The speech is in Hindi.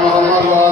Muhammad